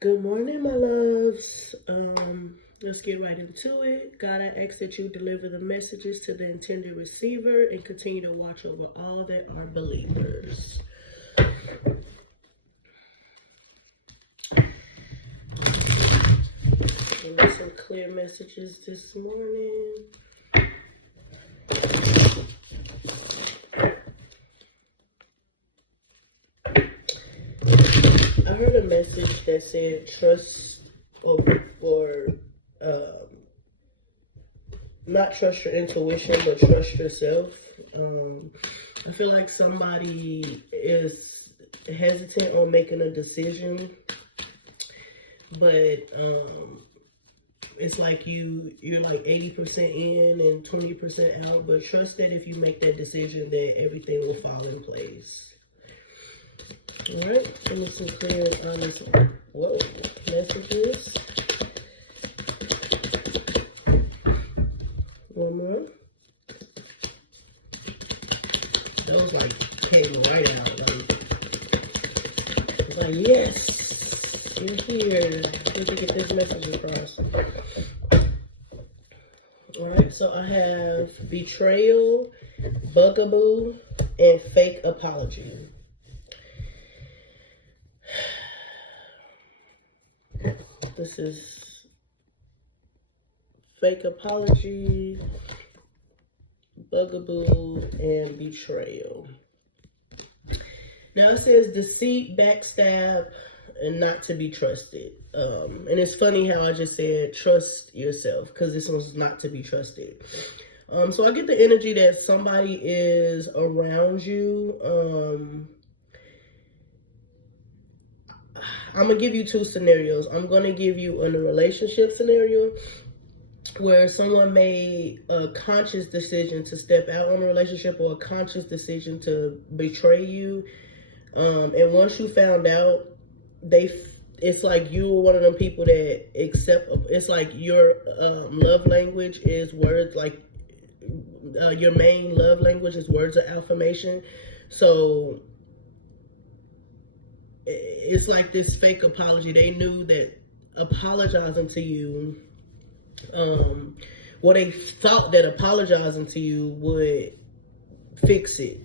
Good morning, my loves. Let's get right into it. God, I ask that you deliver the messages to the intended receiver and continue to watch over all that are believers. Give me some clear messages this morning. I heard a message that said trust or not trust your intuition, but trust yourself. I feel like somebody is hesitant on making a decision, but it's like you're like 80% in and 20% out. But trust that if you make that decision, that everything will fall in place. All right, give me some clear, honest, messages. One more. Those like came right out. It's like, yes, you're here. I need to get this message across. All right, so I have betrayal, bugaboo, and fake apology. This is fake apology, bugaboo, and betrayal. Now it says deceit, backstab, and not to be trusted. And it's funny how I just said trust yourself, because this one's not to be trusted. So I get the energy that somebody is around you. I'm going to give you two scenarios. I'm going to give you in a relationship scenario where someone made a conscious decision to step out on a relationship or a conscious decision to betray you. And once you found out, it's like you were one of them people that accept, it's like your love language is words, like your main love language is words of affirmation. So it's like this fake apology. They knew that apologizing to you, they thought that apologizing to you would fix it.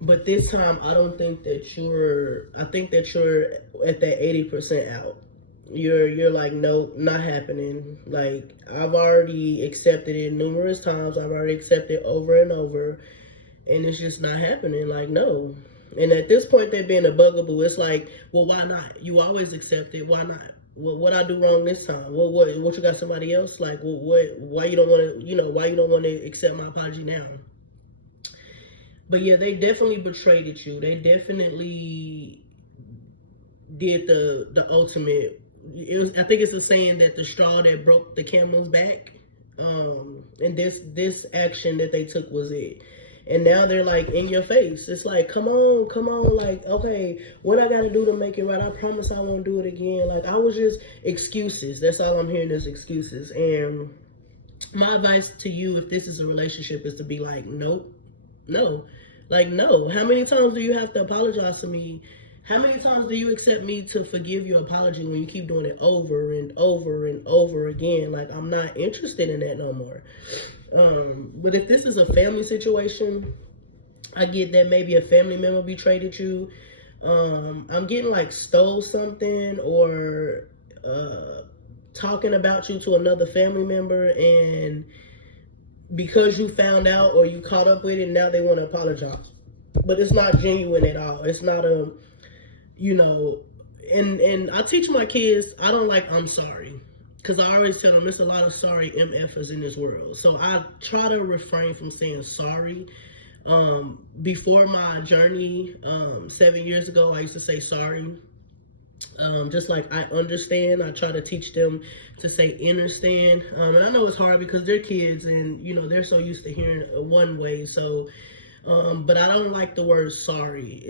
But this time, I don't think that I think that you're at that 80% out. You're like, nope, not happening. Like, I've already accepted it numerous times. I've already accepted it over and over. And it's just not happening. Like, no. And at this point, they're being a bugaboo. It's like, well, why not? You always accept it. Why not? What I do wrong this time? What you got somebody else? Like, why you don't want to, why you don't want to accept my apology now? But yeah, they definitely betrayed you. They definitely did the ultimate. I think it's a saying that the straw that broke the camel's back. And this action that they took was it. And now they're like in your face. It's like, come on. Like, okay, what I got to do to make it right? I promise I won't do it again. Like, I was just excuses. That's all I'm hearing is excuses. And my advice to you, if this is a relationship, is to be like, nope, no. Like, no. How many times do you have to apologize to me? How many times do you accept me to forgive your apology when you keep doing it over and over and over again? Like, I'm not interested in that no more. But if this is a family situation, I get that maybe a family member betrayed you. I'm getting like stole something or talking about you to another family member, and because you found out or you caught up with it, now they want to apologize. But it's not genuine at all. It's not and I teach my kids, I don't like I'm sorry. Because I always tell them there's a lot of sorry MFers in this world. So I try to refrain from saying sorry. Before my journey, 7 years ago, I used to say sorry. Just like I understand, I try to teach them to say understand. And I know it's hard because they're kids and, they're so used to hearing one way. So, but I don't like the word sorry.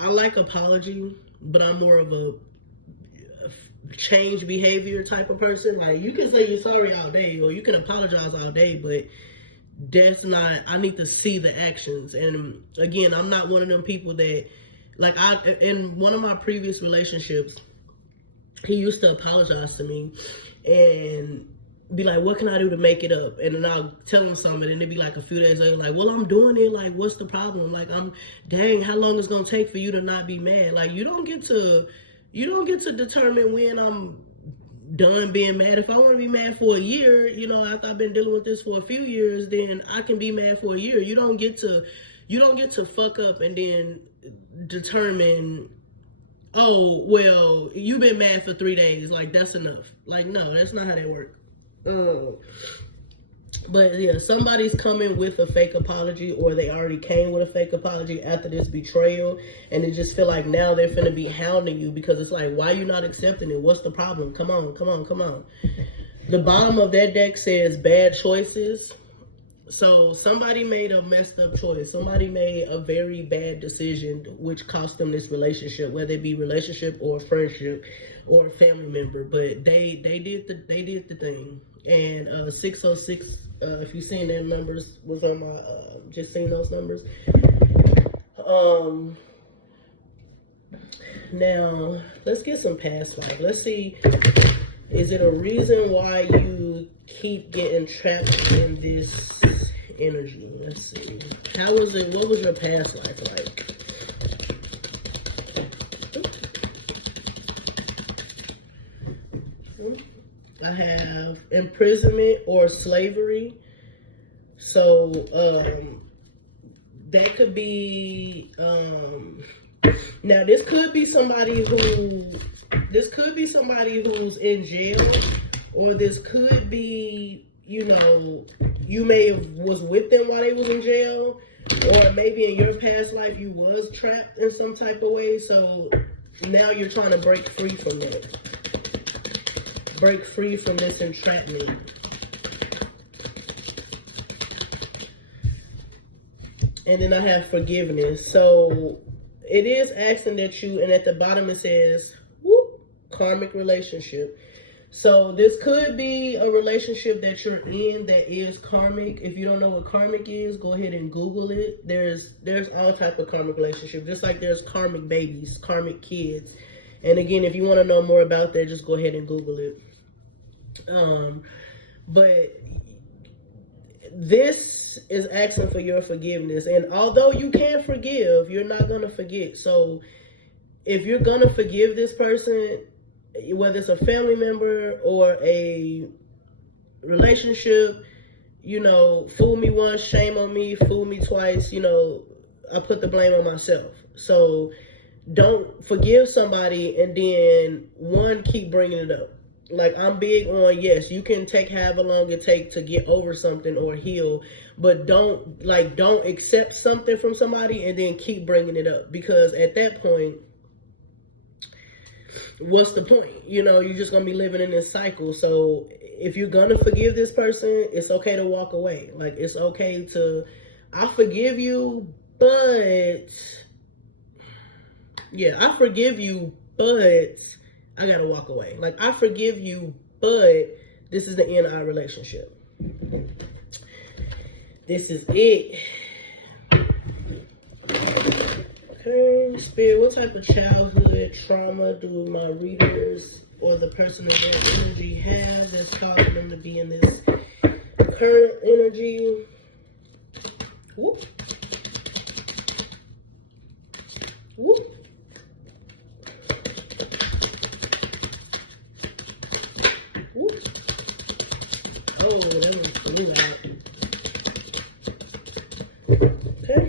I like apology, but I'm more of a change behavior type of person. Like, you can say you're sorry all day or you can apologize all day, but that's not, I need to see the actions. And again, I'm not one of them people that, like, in one of my previous relationships, he used to apologize to me and be like, what can I do to make it up? And then I'll tell him something, and it'd be like a few days later, like, well, I'm doing it, like, what's the problem? Like, dang, how long is it gonna take for you to not be mad? Like, you don't get to determine when I'm done being mad. If I want to be mad for a year, after I've been dealing with this for a few years, then I can be mad for a year. You don't get to fuck up and then determine, oh, well, you've been mad for 3 days, like, that's enough. Like, no, that's not how that works. But yeah, somebody's coming with a fake apology, or they already came with a fake apology after this betrayal, and they just feel like now they're finna be hounding you, because it's like, why are you not accepting it? What's the problem? Come on. The bottom of that deck says bad choices. So somebody made a messed up choice. Somebody made a very bad decision, which cost them this relationship, whether it be relationship or friendship or a family member. But they did the thing. And 606, if you've seen their numbers, was on my just seen those numbers. Now let's get some past life. Let's see. Is it a reason why you keep getting trapped in this energy? Let's see. How was it? What was your past life like? I have imprisonment or slavery. So that could be now this could be somebody who's in jail, or this could be, you may have was with them while they was in jail, or maybe in your past life you was trapped in some type of way. So now you're trying to break free from that. Break free from this entrapment. And then I have forgiveness. So it is asking that you, and at the bottom it says, karmic relationship. So this could be a relationship that you're in that is karmic. If you don't know what karmic is, go ahead and Google it. There's all type of karmic relationship, just like there's karmic babies, karmic kids. And again, if you want to know more about that, just go ahead and Google it. But this is asking for your forgiveness. And although you can forgive, you're not going to forget. So if you're going to forgive this person, whether it's a family member or a relationship, fool me once, shame on me, fool me twice, I put the blame on myself. So don't forgive somebody and then keep bringing it up. Like, I'm big on, yes, you can take however long it takes to get over something or heal, but don't accept something from somebody and then keep bringing it up, because at that point, what's the point? You're just going to be living in this cycle. So if you're going to forgive this person, it's okay to walk away. Like, it's okay to, I forgive you, but I forgive you, but I gotta walk away. Like, I forgive you, but this is the end of our relationship. This is it. Okay, Spirit, what type of childhood trauma do my readers or the person in their energy have that's causing them to be in this current energy? Whoop. Whoop. Oh, that was blue out. Okay.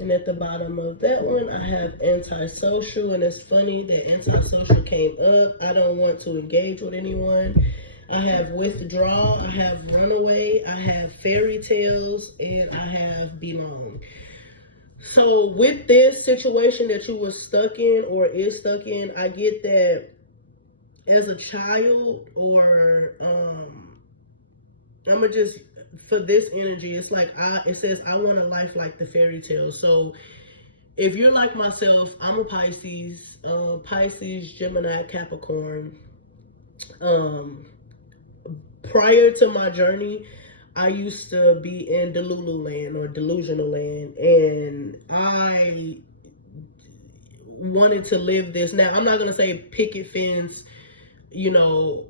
And at the bottom of that one, I have antisocial. And it's funny that antisocial came up. I don't want to engage with anyone. I have withdraw. I have runaway. I have fairy tales. And I have belong. So with this situation that you were stuck in or is stuck in, I get that as a child, or I'ma just, for this energy, it's like it says I want a life like the fairy tale. So if you're like myself, I'm a Pisces, prior to my journey, I used to be in Delulu land or delusional land, and I wanted to live this. Now, I'm not gonna say picket fence, you know,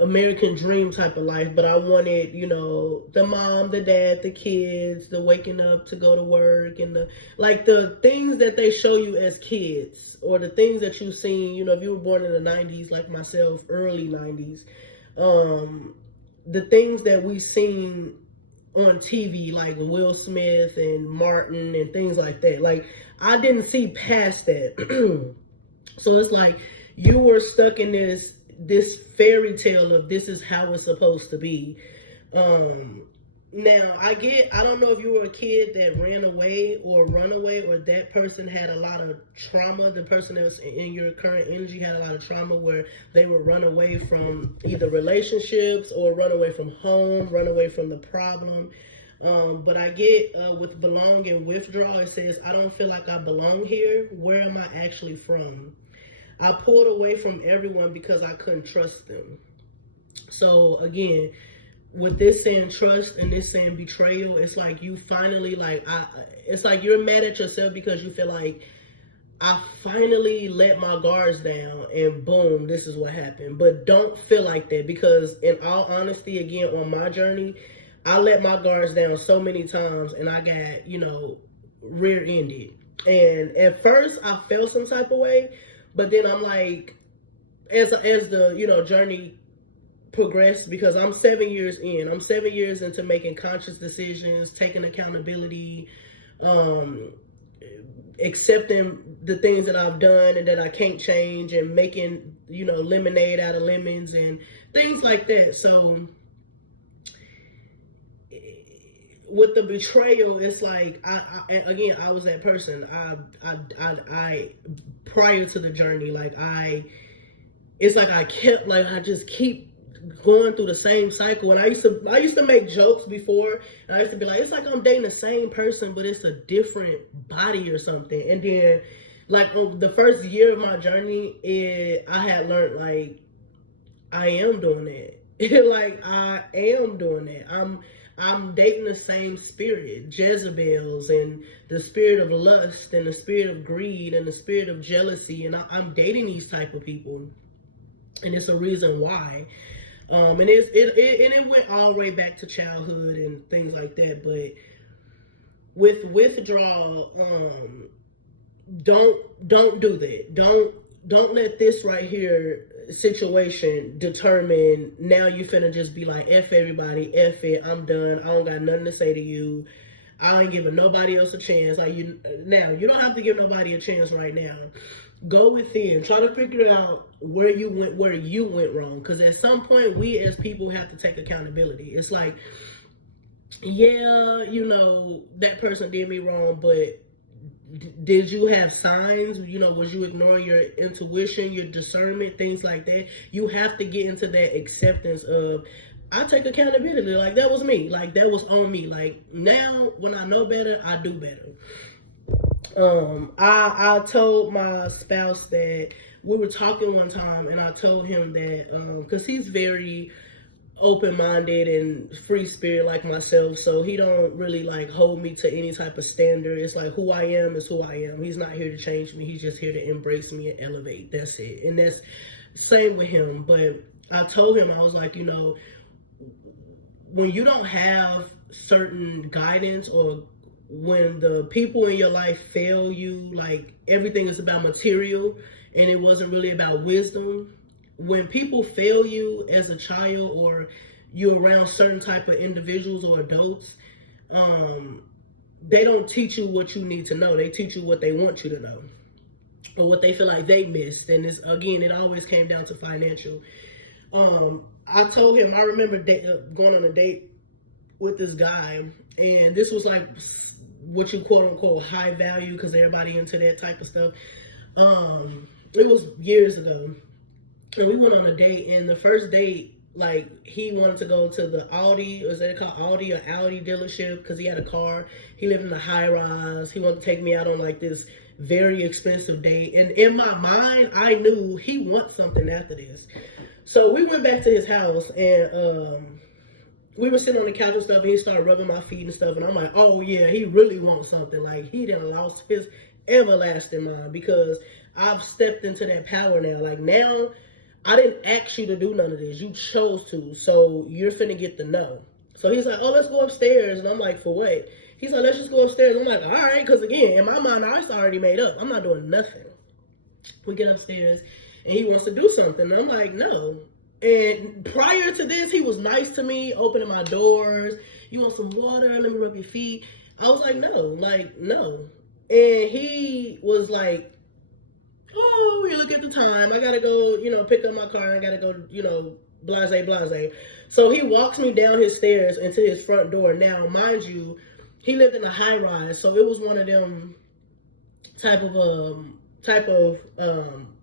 American dream type of life, but I wanted, you know, the mom, the dad, the kids, the waking up to go to work, and the things that they show you as kids, or the things that you've seen, you know, if you were born in the 90s like myself, early 90s, the things that we've seen on TV, like Will Smith and Martin and things like that. Like, I didn't see past that. So it's like you were stuck in this fairy tale of this is how it's supposed to be. Now I don't know if you were a kid that ran away or run away, or that person had a lot of trauma. The person that's in your current energy had a lot of trauma where they would run away from either relationships or run away from home, run away from the problem. But I get with belong and withdraw, it says, I don't feel like I belong here. Where am I actually from? I pulled away from everyone because I couldn't trust them. So again, with this saying trust and this saying betrayal, it's like you finally, it's like you're mad at yourself because you feel like, I finally let my guards down and boom, this is what happened. But don't feel like that, because in all honesty, again, on my journey, I let my guards down so many times and I got, you know, rear-ended. And at first I felt some type of way, but then I'm like, as the, you know, journey progressed, because I'm 7 years in. I'm 7 years into making conscious decisions, taking accountability, accepting the things that I've done and that I can't change, and making, you know, lemonade out of lemons and things like that. So with the betrayal, it's like I was that person. I prior to the journey, it's like I just keep going through the same cycle. And I used to make jokes before, and I used to be like, it's like I'm dating the same person, but it's a different body or something. And then, like, the first year of my journey, I had learned, like, I am doing that. Like, I am doing that. I'm dating the same spirit, Jezebels, and the spirit of lust, and the spirit of greed, and the spirit of jealousy, and I'm dating these type of people, and it's a reason why. And it went all the way back to childhood and things like that. But with withdrawal, don't do that. Don't let this right here situation determine now you finna just be like, F everybody, F it, I'm done, I don't got nothing to say to you, I ain't giving nobody else a chance. Like, you don't have to give nobody a chance right now. Go within, try to figure out where you went wrong, because at some point we as people have to take accountability. It's like, yeah, you know, that person did me wrong, but did you have signs? You know, was you ignoring your intuition, your discernment, things like that? You have to get into that acceptance of, I take accountability. Like, that was me. Like, that was on me. Like, now when I know better, I do better. I told my spouse that we were talking one time, and I told him that because he's very open-minded and free spirit like myself, so he don't really like hold me to any type of standard. It's like, who I am is who I am. He's not here to change me. He's just here to embrace me and elevate. That's it. And that's same with him. But I told him, I was like, you know, when you don't have certain guidance, or when the people in your life fail you, like everything is about material and it wasn't really about wisdom. When people fail you as a child, or you're around certain type of individuals or adults, they don't teach you what you need to know. They teach you what they want you to know, or what they feel like they missed. And it's, again, it always came down to financial. I told him, I remember going on a date with this guy, and this was like what you quote unquote high value, because everybody into that type of stuff. It was years ago. And we went on a date, and the first date, like he wanted to go to the Audi, is that called Audi or Audi dealership, because he had a car. He lived in a high rise. He wanted to take me out on like this very expensive date. And in my mind, I knew he wants something after this. So we went back to his house, and we were sitting on the couch and stuff, and he started rubbing my feet and stuff. And I'm like, oh yeah, he really wants something. Like he done lost his everlasting mind, because I've stepped into that power now. Like now, I didn't ask you to do none of this. You chose to. So you're finna get the no. So he's like, oh, let's go upstairs. And I'm like, for what? He's like, let's just go upstairs. I'm like, all right. Because again, in my mind, I was already made up. I'm not doing nothing. We get upstairs and he wants to do something. And I'm like, no. And prior to this, he was nice to me, opening my doors. You want some water? Let me rub your feet. I was like, no. And he was like, oh, you look at the time. I gotta go, pick up my car. I gotta go, blase. So he walks me down his stairs into his front door. Now, mind you, he lived in a high rise, so it was one of them type of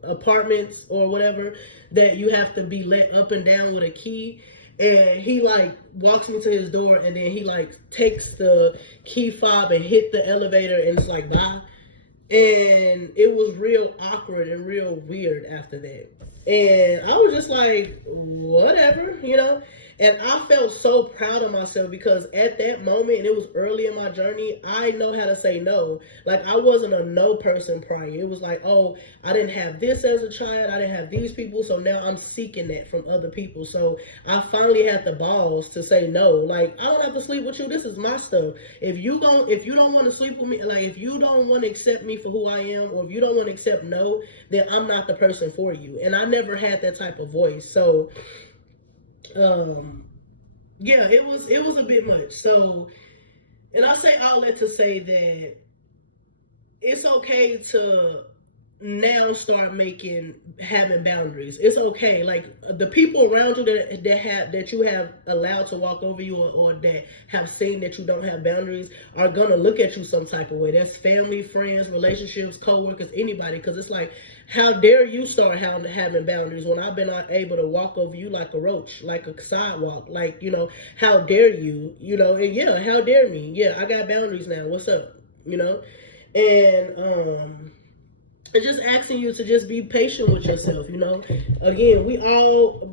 apartments or whatever that you have to be let up and down with a key. And he like walks me to his door, and then he like takes the key fob and hit the elevator, and it's like bye. And it was real awkward and real weird after that. And I was just like, whatever. And I felt so proud of myself, because at that moment, and it was early in my journey, I know how to say no. Like, I wasn't a no person prior. It was like, oh, I didn't have this as a child. I didn't have these people. So now I'm seeking that from other people. So I finally had the balls to say no. Like, I don't have to sleep with you. This is my stuff. If you don't want to sleep with me, like if you don't want to accept me for who I am, or if you don't want to accept no, then I'm not the person for you. And I never had that type of voice. So yeah, it was a bit much. So, and I say all that to say that it's okay to now start having boundaries. It's okay. Like the people around you that you have allowed to walk over you, or that have seen that you don't have boundaries, are gonna look at you some type of way. That's family, friends, relationships, co-workers, anybody. Because it's like, how dare you start having boundaries when I've been able to walk over you like a roach, like a sidewalk? Like, how dare you? And yeah, how dare me? Yeah, I got boundaries now. What's up? And just asking you to just be patient with yourself. Again,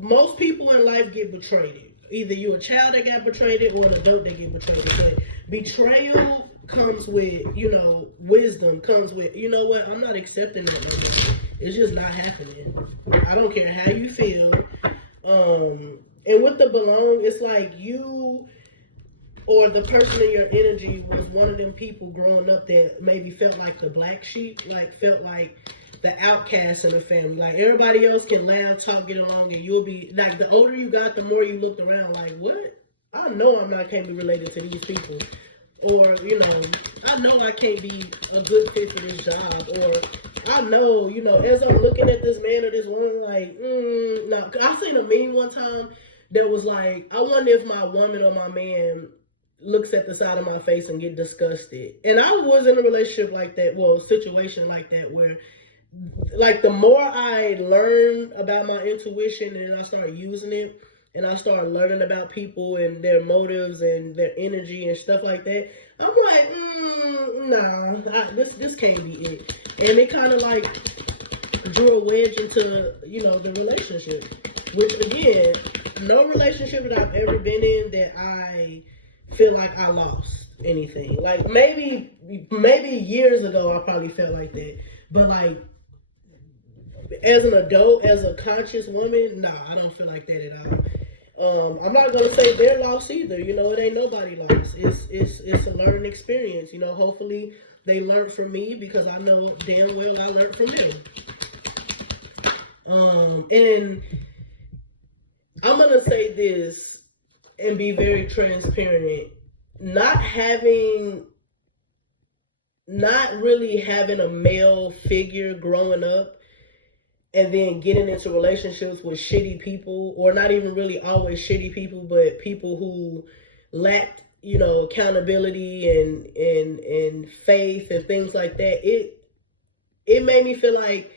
most people in life get betrayed. Either you're a child that got betrayed, or an adult that get betrayed. But betrayal comes with, wisdom, comes with, what, I'm not accepting that anymore. It's just not happening. I don't care how you feel. And with the belong, it's like you or the person in your energy was one of them people growing up that maybe felt like the black sheep, like felt like the outcast in the family. Like everybody else can laugh, talk, get along, and you'll be like, the older you got, the more you looked around like, what? I know can't be related to these people. Or, I know I can't be a good fit for this job. Or I know, as I'm looking at this man or this woman, like, no. I seen a meme one time that was like, I wonder if my woman or my man looks at the side of my face and get disgusted. And I was in a relationship like that, situation like that, where like the more I learn about my intuition and I start using it, and I started learning about people and their motives and their energy and stuff like that, I'm like, nah, this can't be it. And it kind of like drew a wedge into, the relationship. Which again, no relationship that I've ever been in that I feel like I lost anything. Like maybe years ago I probably felt like that. But like, as an adult, as a conscious woman, nah, I don't feel like that at all. I'm not gonna say they're lost either. It ain't nobody lost. It's a learning experience. Hopefully they learned from me, because I know damn well I learned from them. And I'm gonna say this and be very transparent. Not really having a male figure growing up, and then getting into relationships with shitty people, or not even really always shitty people, but people who lacked, accountability and faith and things like that. It made me feel like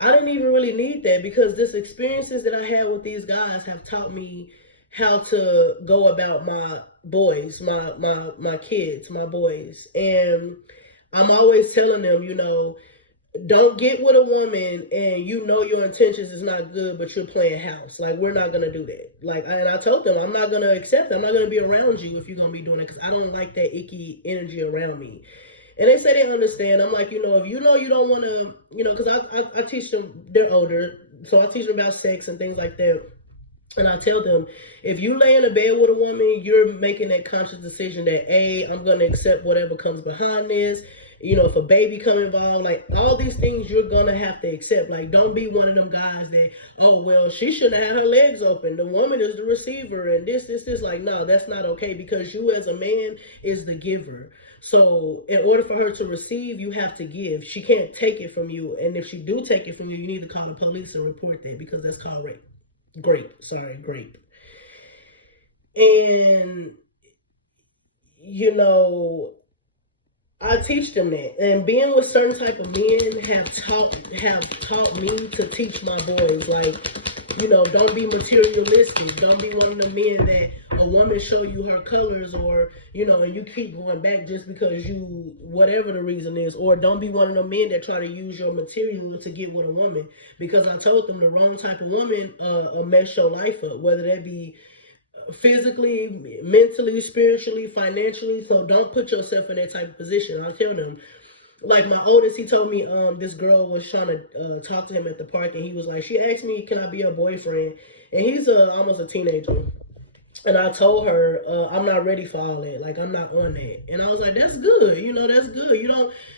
I didn't even really need that because this experiences that I had with these guys have taught me how to go about my boys, my kids, my boys. And I'm always telling them, don't get with a woman and your intentions is not good, but you're playing house. Like, we're not gonna do that. Like, and I told them I'm not gonna accept it. I'm not gonna be around you if you're gonna be doing it because I don't like that icky energy around me. And they say they understand. I'm like, if you don't want to, because I teach them, they're older, so I teach them about sex and things like that. And I tell them, if you lay in a bed with a woman, you're making that conscious decision that, I'm going to accept whatever comes behind this. If a baby come involved, like all these things you're going to have to accept. Like, don't be one of them guys that, oh, well, she shouldn't have had her legs open. The woman is the receiver and this. Like, no, that's not okay because you as a man is the giver. So in order for her to receive, you have to give. She can't take it from you. And if she do take it from you, you need to call the police and report that because that's called rape. Grape. And, I teach them that. And being with certain type of men have taught me to teach my boys. Like, don't be materialistic. Don't be one of the men that a woman show you her colors or, and you keep going back just because whatever the reason is. Or don't be one of the men that try to use your material to get with a woman. Because I told them the wrong type of woman mess your life up. Whether that be physically, mentally, spiritually, financially. So don't put yourself in that type of position. I'll tell them. Like my oldest, he told me this girl was trying to talk to him at the park, and he was like, she asked me, can I be her boyfriend? And he's almost a teenager. And I told her, I'm not ready for all that. Like, I'm not on that. And I was like, that's good. That's good.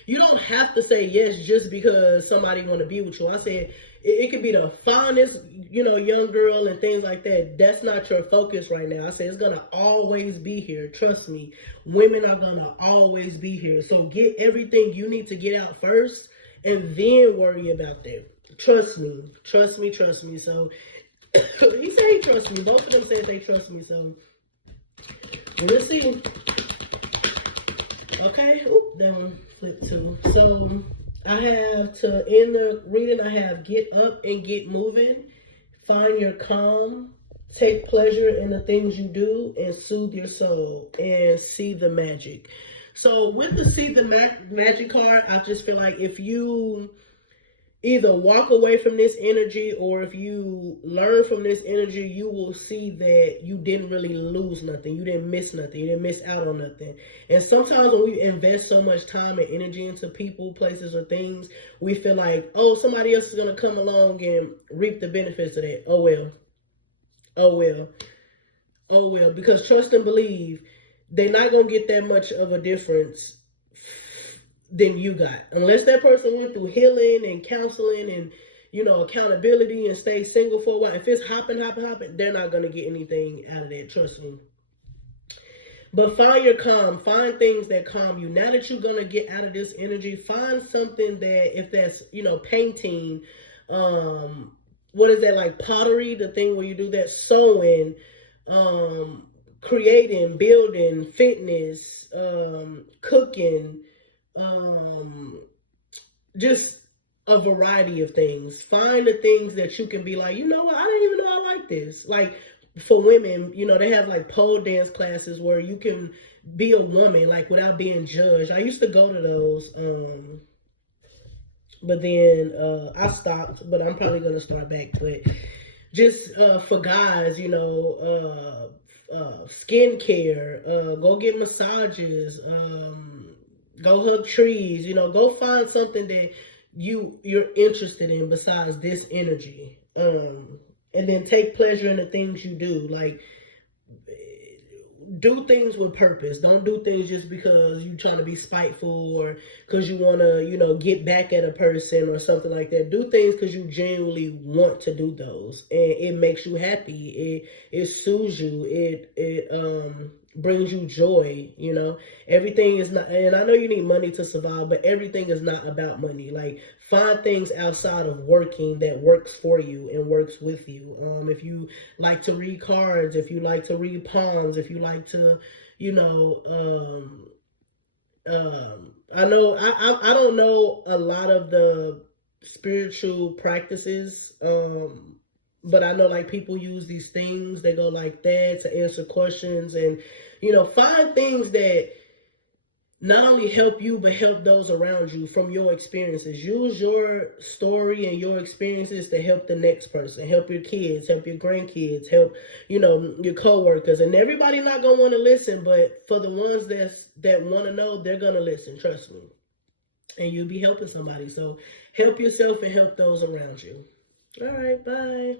You don't have to say yes just because somebody want to be with you. I said, it could be the finest, young girl and things like that. That's not your focus right now. I said, it's going to always be here. Trust me. Women are going to always be here. So get everything you need to get out first and then worry about that. Trust me. So he said he trusts me. Both of them said they trust me. So we'll see. Okay. Oop, that one flipped too. So I have to end the reading. I have get up and get moving. Find your calm. Take pleasure in the things you do and soothe your soul and see the magic. So with the see the magic card, I just feel like if you either walk away from this energy or if you learn from this energy, you will see that you didn't really lose nothing. You didn't miss nothing. You didn't miss out on nothing. And sometimes when we invest so much time and energy into people, places, or things, we feel like, oh, somebody else is going to come along and reap the benefits of that. Oh, well. Because trust and believe, they're not going to get that much of a difference than you got. Unless that person went through healing and counseling and, accountability and stay single for a while. If it's hopping, they're not going to get anything out of that. Trust me. But find your calm. Find things that calm you. Now that you're going to get out of this energy, find something that, if that's, painting, what is that, like pottery, the thing where you do that, sewing, creating, building, fitness, cooking, just a variety of things. Find the things that you can be like, I didn't even know I like this. Like for women, they have like pole dance classes where you can be a woman like without being judged. I used to go to those, but then I stopped, but I'm probably gonna start back. But just for guys, skincare, go get massages, go hug trees, go find something that you're interested in besides this energy. And then take pleasure in the things you do. Like, do things with purpose. Don't do things just because you're trying to be spiteful or because you want to, get back at a person or something like that. Do things because you genuinely want to do those. And it makes you happy. It soothes you. It brings you joy, Everything is not, and I know you need money to survive, but everything is not about money. Like, find things outside of working that works for you and works with you. If you like to read cards, if you like to read palms, if you like to, I know I don't know a lot of the spiritual practices. But I know like people use these things, they go like that to answer questions and, find things that not only help you but help those around you from your experiences. Use your story and your experiences to help the next person, help your kids, help your grandkids, help your coworkers. And everybody not gonna want to listen, but for the ones that want to know, they're gonna listen. Trust me, and you'll be helping somebody. So help yourself and help those around you. All right, bye.